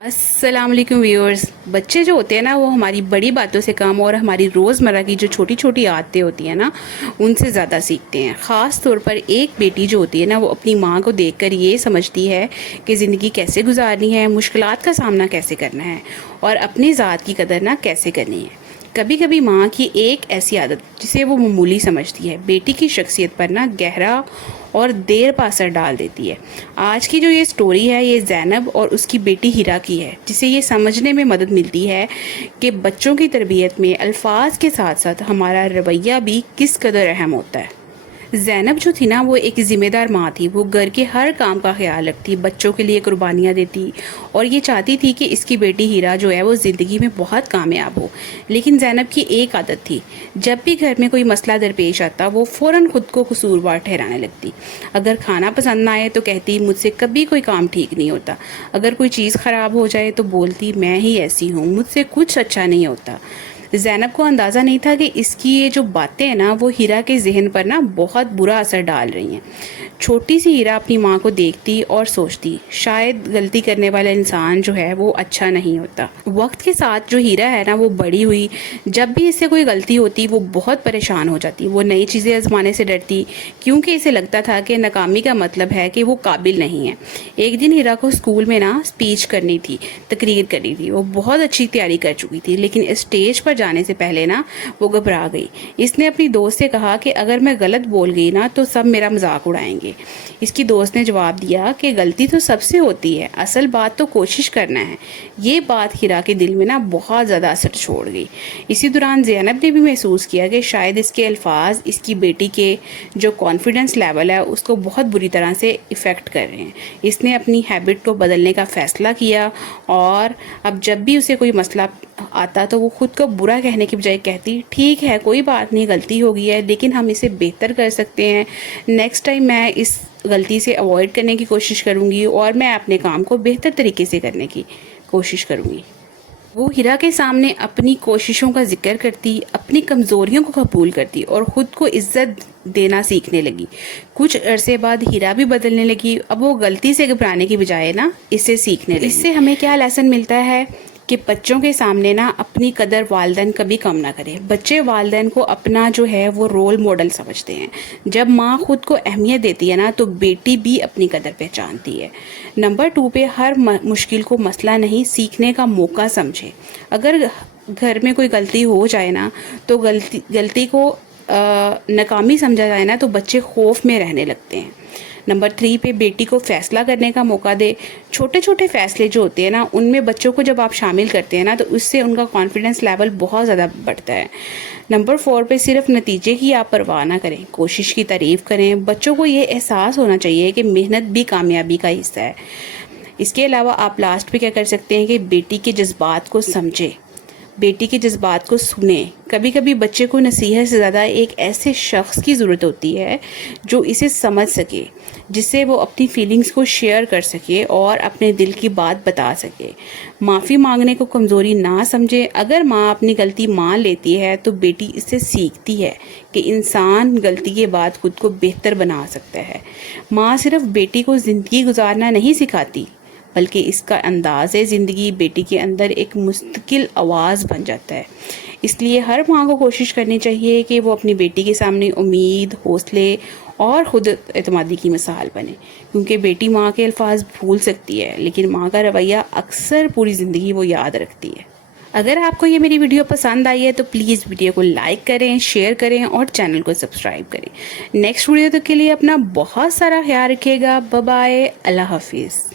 अस्सलाम वालेकुम व्यूअर्स। बच्चे जो होते हैं ना वो हमारी बड़ी बातों से कम और हमारी रोज़मर्रा की जो छोटी छोटी आदतें होती हैं ना उनसे ज़्यादा सीखते हैं। ख़ास तौर पर एक बेटी जो होती है ना वो अपनी माँ को देखकर ये समझती है कि ज़िंदगी कैसे गुजारनी है, मुश्किलात का सामना कैसे करना है और अपनी ज़ात की कदर ना कैसे करनी है। कभी कभी माँ की एक ऐसी आदत जिसे वो मामूली समझती है बेटी की शख्सियत पर ना गहरा और देर पा असर डाल देती है। आज की जो ये स्टोरी है ये ज़ैनब और उसकी बेटी हिरा की है, जिसे ये समझने में मदद मिलती है कि बच्चों की तरबियत में अल्फाज के साथ साथ हमारा रवैया भी किस कदर अहम होता है। ज़ैनब जो थी ना वो एक ज़िम्मेदार माँ थी। वो घर के हर काम का ख्याल रखती, बच्चों के लिए कुर्बानियाँ देती और ये चाहती थी कि इसकी बेटी हीरा जो है वो ज़िंदगी में बहुत कामयाब हो। लेकिन ज़ैनब की एक आदत थी, जब भी घर में कोई मसला दरपेश आता वो फ़ौरन खुद को कसूरवार ठहराने लगती। अगर खाना पसंद ना आए तो कहती मुझसे कभी कोई काम ठीक नहीं होता। अगर कोई चीज़ ख़राब हो जाए तो बोलती मैं ही ऐसी हूँ, मुझसे कुछ अच्छा नहीं होता। ज़ैनब को अंदाज़ा नहीं था कि इसकी ये जो बातें हैं ना वो हीरा के जहन पर ना बहुत बुरा असर डाल रही हैं। छोटी सी हीरा अपनी माँ को देखती और सोचती शायद गलती करने वाला इंसान जो है वो अच्छा नहीं होता। वक्त के साथ जो हीरा है ना वो बड़ी हुई। जब भी इससे कोई गलती होती वो बहुत परेशान हो जाती। वो नई चीज़ें आजमाने से डरती क्योंकि इसे लगता था कि नाकामी का मतलब है कि वो काबिल नहीं है। एक दिन हीरा को स्कूल में ना स्पीच करनी थी, तकरीर करनी थी। वो बहुत अच्छी तैयारी कर चुकी थी लेकिन स्टेज पर जाने से पहले ना वो घबरा गई। इसने अपनी दोस्त से कहा कि अगर मैं गलत बोल गई ना तो सब मेरा मजाक उड़ाएंगे। इसकी दोस्त ने जवाब दिया कि गलती तो सबसे होती है, असल बात तो कोशिश करना है। ये बात हीरा के दिल में ना बहुत ज़्यादा असर छोड़ गई। इसी दौरान ज़ैनब ने भी महसूस किया कि शायद इसके अल्फाज इसकी बेटी के जो कॉन्फिडेंस लेवल है उसको बहुत बुरी तरह से इफ़ेक्ट कर रहे हैं। इसने अपनी हैबिट को बदलने का फ़ैसला किया और अब जब भी उसे कोई मसला आता तो वो खुद को बुरा कहने की बजाय कहती ठीक है कोई बात नहीं, गलती हो गई है लेकिन हम इसे बेहतर कर सकते हैं। नेक्स्ट टाइम मैं इस गलती से अवॉइड करने की कोशिश करूँगी और मैं अपने काम को बेहतर तरीके से करने की कोशिश करूँगी। वो हीरा के सामने अपनी कोशिशों का जिक्र करती, अपनी कमज़ोरियों को कबूल करती और ख़ुद को इज्जत देना सीखने लगी। कुछ अरसे बाद हीरा भी बदलने लगी। अब वो गलती से घबराने की बजाय ना इसे सीखने लगी। इससे हमें क्या लेसन मिलता है कि बच्चों के सामने ना अपनी कदर वालिदैन कभी कम ना करें। बच्चे वालिदैन को अपना जो है वो रोल मॉडल समझते हैं। जब माँ खुद को अहमियत देती है ना तो बेटी भी अपनी कदर पहचानती है। नंबर 2 पे हर मुश्किल को मसला नहीं सीखने का मौका समझे। अगर घर में कोई गलती हो जाए ना तो गलती को नाकामी समझा जाए ना तो बच्चे खौफ में रहने लगते हैं। नंबर 3 पे बेटी को फैसला करने का मौका दे। छोटे छोटे फैसले जो होते हैं ना उनमें बच्चों को जब आप शामिल करते हैं ना तो उससे उनका कॉन्फिडेंस लेवल बहुत ज़्यादा बढ़ता है। नंबर 4 पे सिर्फ नतीजे की आप परवाह ना करें, कोशिश की तारीफ़ करें। बच्चों को ये एहसास होना चाहिए कि मेहनत भी कामयाबी का हिस्सा है। इसके अलावा आप लास्ट पे क्या कर सकते हैं कि बेटी के जज्बात को समझें, बेटी के जज्बात को सुने। कभी कभी बच्चे को नसीहत से ज़्यादा एक ऐसे शख्स की ज़रूरत होती है जो इसे समझ सके, जिससे वो अपनी फीलिंग्स को शेयर कर सके और अपने दिल की बात बता सके। माफ़ी मांगने को कमज़ोरी ना समझे। अगर माँ अपनी गलती मान लेती है तो बेटी इससे सीखती है कि इंसान गलती के बाद खुद को बेहतर बना सकता है। माँ सिर्फ बेटी को ज़िंदगी गुजारना नहीं सिखाती बल्कि इसका अंदाज़ ज़िंदगी बेटी के अंदर एक मुस्तकिल आवाज़ बन जाता है। इसलिए हर माँ को कोशिश करनी चाहिए कि वो अपनी बेटी के सामने उम्मीद, हौसले और खुद एतमादी की मिसाल बने, क्योंकि बेटी माँ के अल्फाज भूल सकती है लेकिन माँ का रवैया अक्सर पूरी ज़िंदगी वो याद रखती है। अगर आपको ये मेरी वीडियो पसंद आई है तो प्लीज़ वीडियो को लाइक करें, शेयर करें और चैनल को सब्सक्राइब करें। नेक्स्ट वीडियो तक के लिए अपना बहुत सारा ख्याल रखिएगा। बाय बाय, अल्लाह हाफिज़।